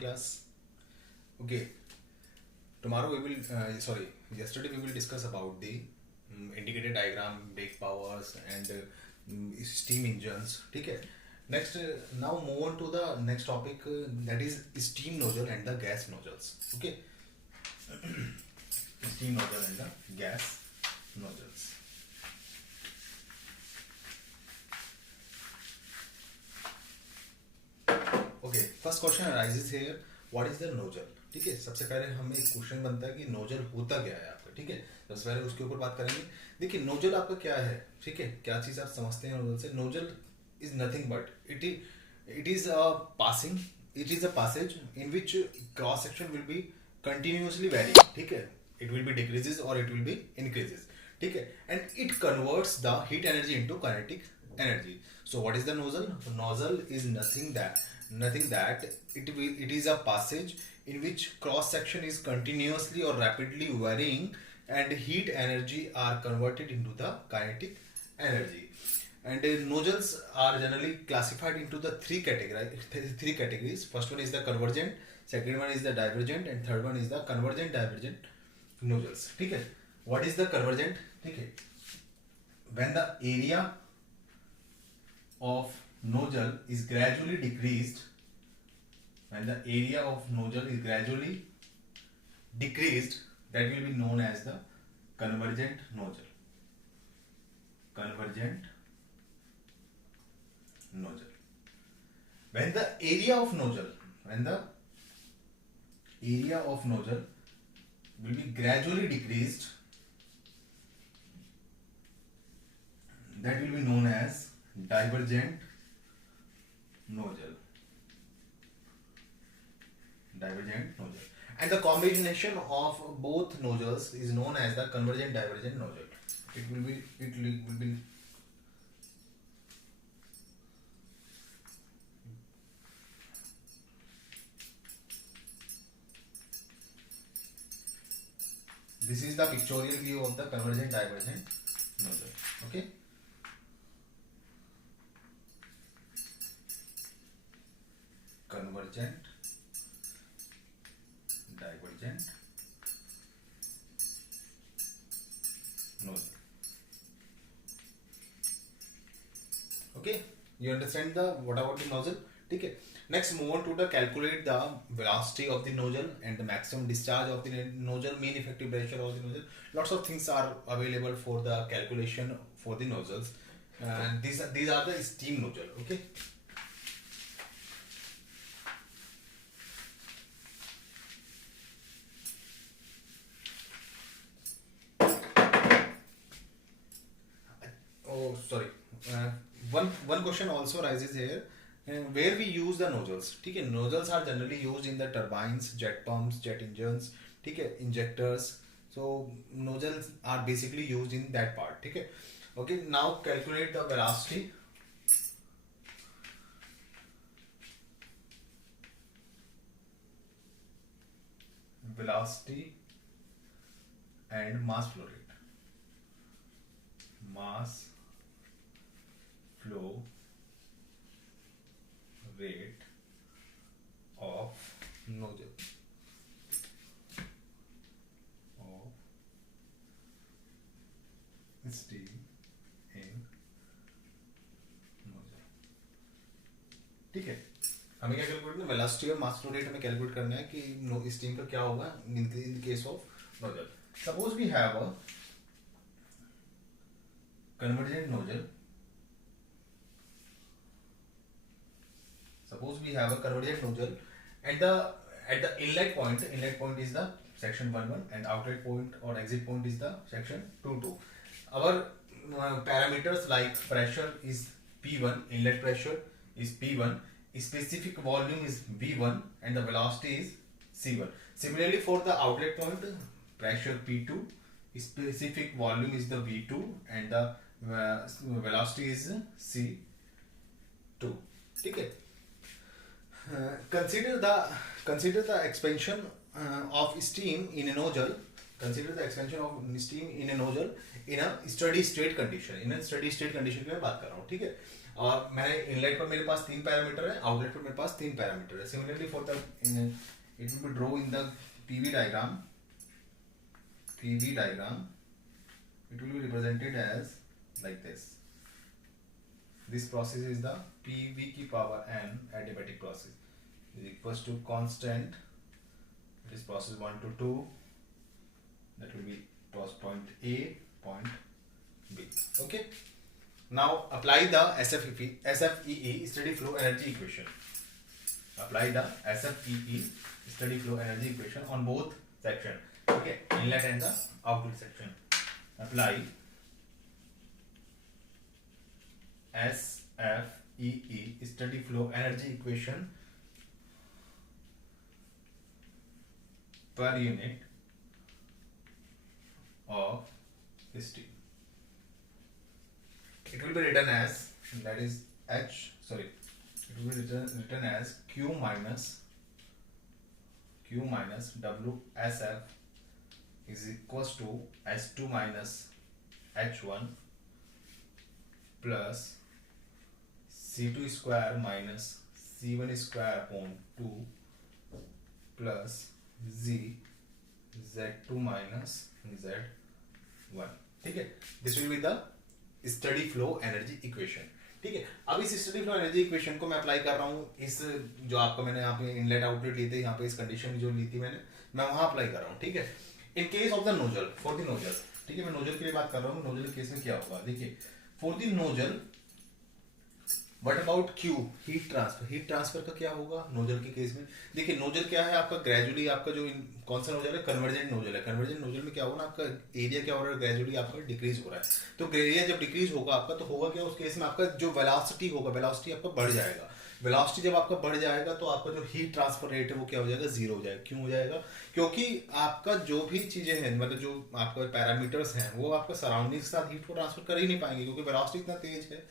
class. Okay, tomorrow we will, yesterday we will discuss about the indicator diagram, brake powers, and steam engines. Okay. Next, now move on to the next topic, that is steam nozzle and the gas nozzles. Okay, steam nozzle and the gas nozzles. Okay, first question arises here, what is the nozzle? ठीक है, सबसे पहले हमें एक question बनता है कि nozzle होता क्या है आपका. ठीक है, सबसे पहले उसके ऊपर बात करेंगे. देखिए नोजल आपका क्या है. ठीक है, क्या चीज आप समझते हैं नोजल से. Nozzle is nothing but it is a passage in which cross section will be continuously varying. ठीक है, it will be decreases or it will be increases. ठीक है, and it converts the heat energy into kinetic energy. So what is the nozzle? Nozzle is nothing that it is a passage in which cross section is continuously or rapidly varying and heat energy are converted into the kinetic energy. And nozzles are generally classified into the three categories. First one is the convergent, second one is the divergent, and third one is the convergent divergent nozzles. ठीक है, what is the convergent? ठीक है, when the area of nozzle is gradually decreased, when the area of nozzle is gradually decreased, that will be known as the convergent nozzle. Convergent nozzle. When the area of nozzle will be gradually decreased, that will be known as divergent nozzle. Divergent nozzle. And the combination of both nozzles is known as the convergent divergent nozzle. It will be this is the pictorial view of the convergent divergent nozzle. Okay. Convergent divergent nozzle. Okay, you understand the what about the nozzle. ठीक है, next move on to the calculate the velocity of the nozzle and the maximum discharge of the nozzle, mean effective pressure of the nozzle. Lots of things are available for the calculation for the nozzles, and these are the steam nozzle. Okay. Oh, sorry. One question also rises here. Where we use the nozzles. ठीक है, nozzles are generally used in the turbines, jet pumps, jet engines. ठीक है, injectors. So nozzles are basically used in that part. ठीक है. Okay, now calculate the velocity. Velocity and mass flow rate. Mass flow rate of nozzle of steam in nozzle. ठीक है, हमें क्या calculate करना है, वेलोसिटी और मास फ्लो रेट हमें कैलकुलेट करना है कि स्टीम का क्या होगा in case of nozzle. Suppose we have a convergent nozzle. Suppose we have a convergent nozzle at the inlet point is the section 11 and outlet point or exit point is the section 22. Our parameters like pressure is P1, inlet pressure is P1, specific volume is V1 and the velocity is C1. Similarly for the outlet point, pressure P2, specific volume is the V2 and the velocity is C2. ठीक है, consider the expansion of steam in a nozzle consider the expansion of steam in a nozzle in a steady state condition. in a steady state condition की मैं बात कर रहा हूँ, ठीक है. और मैंने इनलेट पर मेरे पास 3 पैरामीटर है, आउटलेट पर मेरे पास 3 पैरामीटर है. Similarly for the it will be draw in the PV diagram. It will be represented as like this. This process is the PV की power n adiabatic process is equals to constant. It is process 1 to 2. That will be point A, point B. Okay. Now apply the SFEE steady flow energy equation. Apply the SFEE steady flow energy equation on both section. Okay, inlet and the outlet section. Apply SFEE steady flow energy equation per unit of steam. It will be written as, that is it will be written as Q minus WSF is equals to S2 minus H1 plus C2 square minus C1 square upon 2 plus Z2 minus Z1. ठीक है, this will be the steady flow energy equation. ठीक है, अब इस steady flow energy equation को मैं apply कर रहा हूँ इस जो आपको मैंने यहाँ पे इनलेट आउटलेट लिए थे, यहाँ पे इस कंडीशन जो ली थी मैं वहां अप्लाई कर रहा हूँ. ठीक है, इन case of the nozzle, for the nozzle, ठीक है, मैं नोजल के लिए बात कर रहा हूँ. नोजल के केस में क्या होगा, देखिए, for the nozzle what about Q, heat transfer का क्या होगा नोजल के केस में. देखिए, नोजल क्या है आपका, ग्रेजुअली आपका जो कौन सा नोजल है, कन्वर्जेंट नोजल है. कन्वर्जेंट नोजल में क्या होगा ना, आपका एरिया क्या हो रहा है, ग्रेजुअली आपका डिक्रीज हो रहा है. तो एरिया जब डिक्रीज होगा आपका, तो होगा क्या उस केस में, आपका जो वेलोसिटी होगा, वेलोसिटी आपका बढ़ जाएगा. वेलोसिटी जब आपका बढ़ जाएगा तो आपका जो हीट ट्रांसफर रेट है वो क्या हो जाएगा, जीरो हो जाएगा. क्यों हो जाएगा, क्योंकि आपका जो भी चीजें हैं, मतलब जो आपका पैरामीटर्स हैं, वो आपका सराउंडिंग के साथ हीट को ट्रांसफर कर ही नहीं पाएंगे, क्योंकि वेलोसिटी इतना तेज है.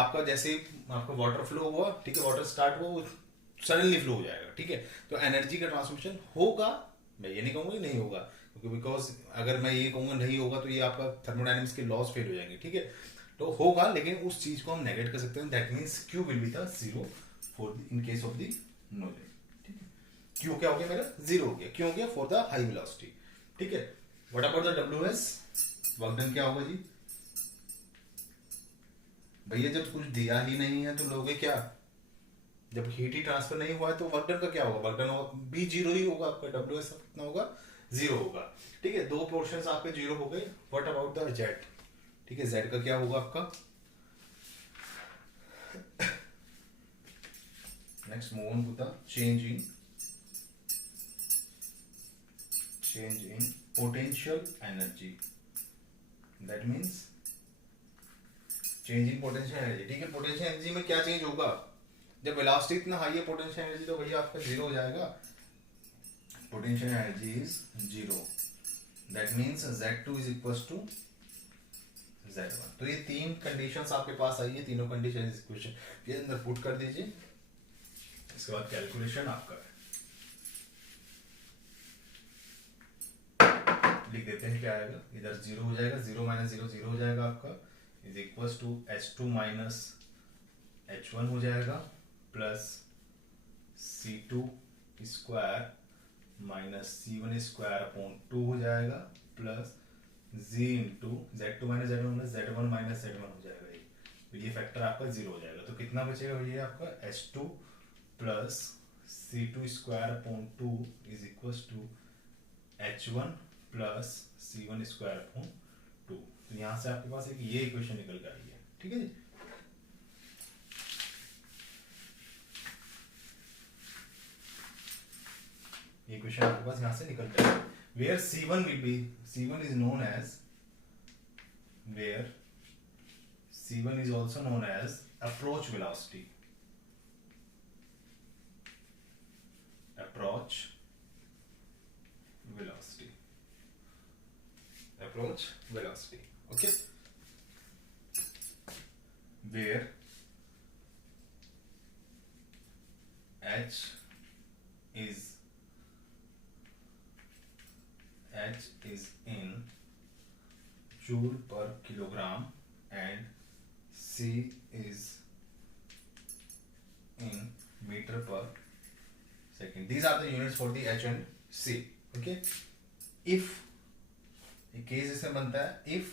आपका जैसे आपका वाटर फ्लो हुआ, ठीक है, वाटर स्टार्ट हुआ, सडनली फ्लो हो जाएगा. ठीक है, तो एनर्जी का ट्रांसमिशन होगा, मैं ये नहीं कहूंगा नहीं होगा, क्योंकि बिकॉज अगर मैं ये कहूंगा नहीं होगा तो ये आपका थर्मोडायनेमिक्स के लॉस फेल हो जाएंगे. ठीक है, तो होगा, लेकिन उस चीज को हम नेगेट कर सकते हैं. That means Q will be the zero for in case of the nozzle. ठीक है, क्यू क्या हो गया मेरा, जीरो हो गया. क्यों हो गया, फॉर द हाई वेलोसिटी. ठीक है, what about the WS, work done क्या होगा जी भैया, जब कुछ दिया ही नहीं है तो लोगे क्या, जब हीट ही ट्रांसफर नहीं हुआ है तो वर्क डन का क्या होगा, वर्क डन भी जीरो ही होगा. आपका डब्ल्यूएस कितना होगा, जीरो होगा. ठीक है, 2 पोर्शंस आपके जीरो हो गए. व्हाट अबाउट द जेड, ठीक है, जेड का क्या होगा आपका. Next move on to the change in potential energy. That means change in potential energy. ठीक है, पोटेंशियल एनर्जी में क्या चेंज होगा, जब वेलोसिटी इतना हाई है पोटेंशियल एनर्जी, तो भैया आपका जीरो हो जाएगा. Potential energy is zero. That means Z2 is equals to Z1. तो ये 3 कंडीशंस आपके पास आई है, तीनों कंडीशन इस इक्वेशन के अंदर पुट कर दीजिए. इसके बाद कैलकुलेशन आपका है, लिख देते हैं क्या आएगा, इधर जीरो हो जाएगा, जीरो माइनस जीरो जीरो हो जाएगा आपका, is equals to H2 minus H1 हो जाएगा, plus C2 square minus C1 square upon 2 हो जाएगा, plus Z into Z2 minus Z1 minus Z1 हो जाएगा. तो ये फैक्टर आपका जीरो हो जाएगा. तो कितना बचेगा भैया आपका, H2 plus C2 square upon 2 is equals to H1 plus C1 square upon 2. तो यहाँ से आपके पास एक ये इक्वेशन निकल के आई है. ठीक है जी, ये इक्वेशन आपके पास यहाँ से निकल के आई है. Where C1 will be, C1 is known as, where C1 is also known as approach velocity. Approach velocity. Okay, where H is H is in joule per kilogram and C is in meter per second. These are the units for the H and C. Okay. If ये case इसमें बनता है if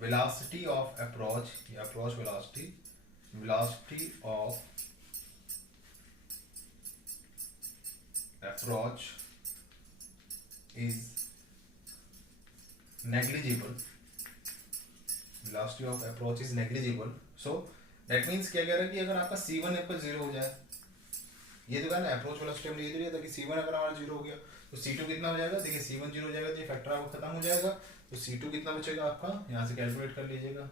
velocity of approach या approach velocity of approach is negligible, velocity of approach is negligible, so that means क्या कह रहा है कि अगर आपका C1 पर 0 हो जाए, ये तो कहना है अप्रोच वेलोसिटी हमने ये तो लिया था कि C1 अगर हमारा 0 हो गया तो C2 कितना हो जाएगा, देखिए C1 0 हो जाएगा तो ये फैक्टर आपका खत्म हो जाएगा, तो C2 कितना बचेगा आपका, यहाँ से कैलकुलेट कर लीजिएगा।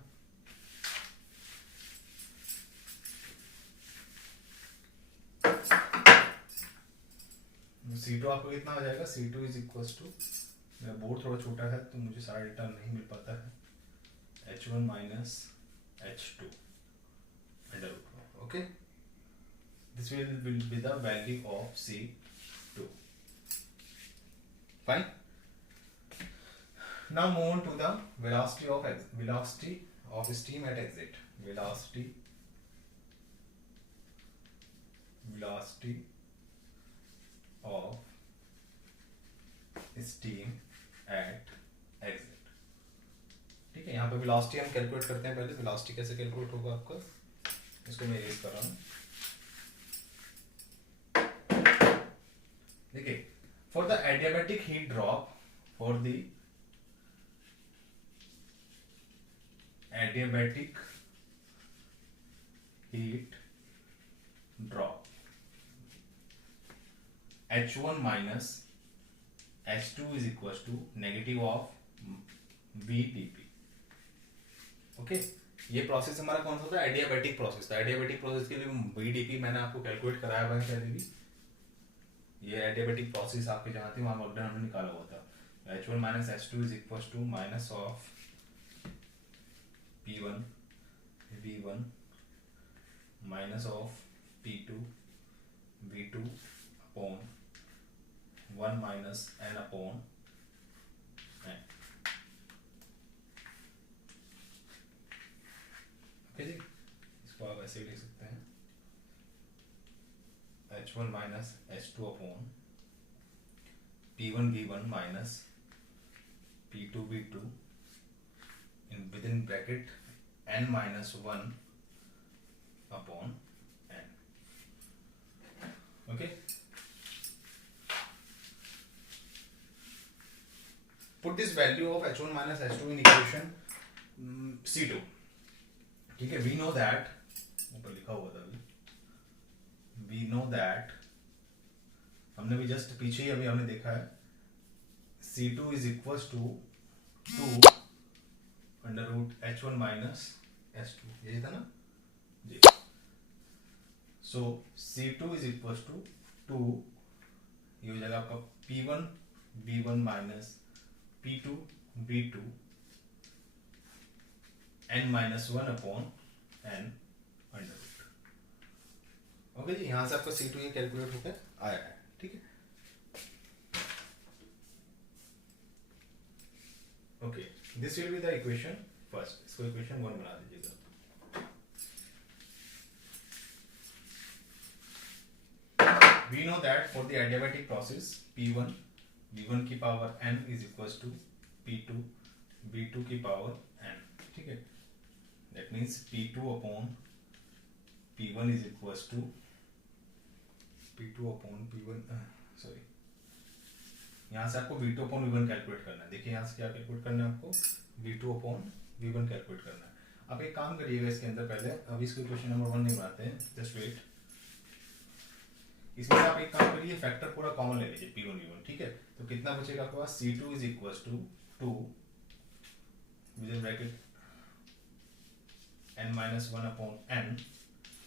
C2 आपको कितना हो जाएगा, C2 इज इक्वल्स टू, मेरा बोर्ड थोड़ा छोटा है तो मुझे सारा डेटा नहीं मिल पाता है, H1 minus H2 under root. Okay, this will be the value of C2। Fine, now move on to the velocity of steam at exit. Velocity of steam at exit। ठीक है, यहाँ पे वेलोसिटी हम calculate करते हैं। पहले velocity कैसे calculate होगा आपका, इसको मैं इरेज कर रहा हूँ। देखिए, for the adiabatic heat drop, for the adiabatic heat drop, H1 minus H2 is equals to negative of VdP। Okay, ये प्रोसेस हमारा कौन सा था, एडियाबैटिक प्रोसेस था। एडियाबैटिक प्रोसेस के लिए VdP मैंने आपको कैलकुलेट कराया हुआ है पहले भी, ये एडियाबैटिक प्रोसेस आपके जहाँ थी वहाँ वर्क डन हमने निकाला हुआ था। H1 minus H2 is equals to minus of P1 V1 minus of P2 V2 upon 1 minus N upon N। Okay जी, इसको आप ऐसे लिख सकते हैं, H1 minus H2 upon P1 V1 minus P2 V2 in within bracket N minus 1 upon N। Okay, put this value of H1 minus H2 in equation C2। ठीक है, we know that, ऊपर लिखा हुआ था अभी, we know that, हमने भी just पीछे ही अभी हमने देखा है, C2 is equals to 2 under root H1 minus H2, यही था ना जी। So C2 is equal to 2, ये हो जाएगा आपका P1 V1 minus P2 V2 N minus 1 upon N under root. Okay जी, यहाँ से आपका C2 ये कैलकुलेट होकर आया है। ठीक है, okay, this will be the equation first. इसको इक्वेशन 1 बना दीजिएगा। We know that for the adiabatic process P1 V1 की power n is equals to P2 V2 की पावर n। ठीक है, that means P2 upon P1 is equals to P2 upon P1 sorry, यहाँ से आपको V2 upon V1 calculate करना है। देखिए यहाँ से क्या कैलकुलेट करना है आपको, V2 upon V1 कैलकुलेट करना है। आप एक काम करिएगा इसके अंदर, पहले अभी इसको क्वेश्चन नंबर 1 नहीं बनाते हैं, जस्ट वेट। इसमें आप एक काम करिए, फैक्टर पूरा कॉमन ले लीजिए P1 V1। ठीक है, तो कितना बचेगा आपके पास, C2 is equals to 2 within bracket n minus 1 upon n।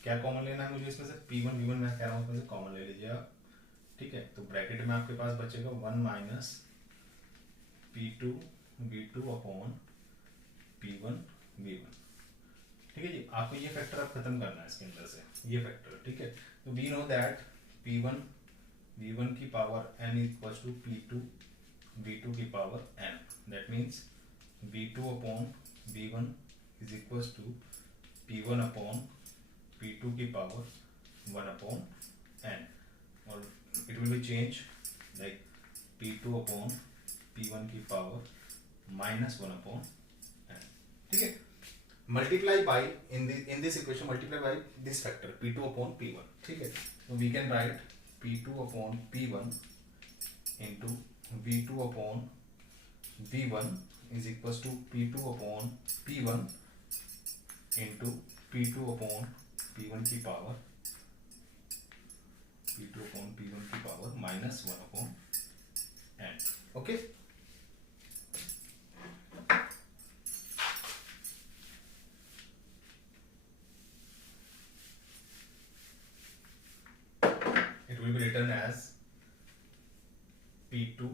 क्या कॉमन लेना है मुझे इसमें से, P1 V1 मैं कह रहा हूँ इसमें से कॉमन ले लीजिए आप। ठीक है, तो ब्रैकेट में आपके पास बचेगा 1 minus P2 V2 upon P1 V1। ठीक है जी, आपको ये फैक्टर अब खत्म करना है इसके अंदर से, ये फैक्टर। ठीक है, तो we know that P1 V1 की power n equals to P2 V2 की power n. That means V2 upon V1 is equals to P1 upon P2 की पावर 1 upon n, और it will be changed like P2 upon P1 की power minus 1 upon n. ठीक है, multiply by in this equation multiply by this factor P2 upon P1. ठीक है, so we can write P2 upon P1 into V2 upon V1 is equals to P2 upon P1 into P2 upon P1 की power P2 upon P1 की power minus 1 upon n. Okay. It will be written as P2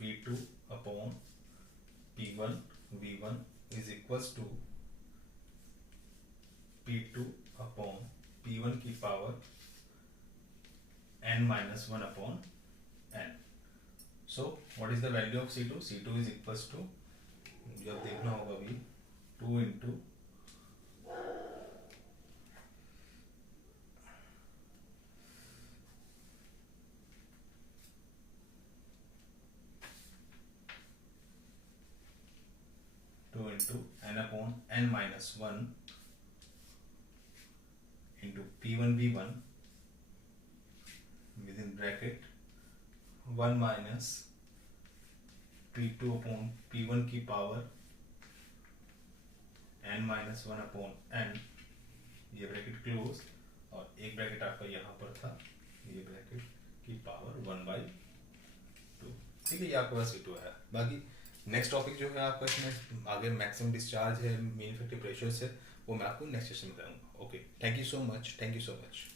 V2 upon P1 V1 is equals to P2 upon P1 की power n minus 1 upon n. So what is the value of C2? C2 is equals to, जब देखना होगा अभी 2 into 2 into n upon n minus 1 into P1 V1 within bracket 1 minus P2 upon P1 की power n minus 1 upon n, ये bracket close, और एक bracket आपका यहाँ पर था, ये ब्रैकेट की पावर 1/2. ठीक है, ये आपके पास C2 है. बाकी नेक्स्ट टॉपिक जो है आपका इसमें आगे मैक्सिमम डिस्चार्ज है, मीन इफेक्टिव रेशियोज है, वो मैं आपको नेक्स्ट सेशन में बताऊंगा. Okay, thank you so much.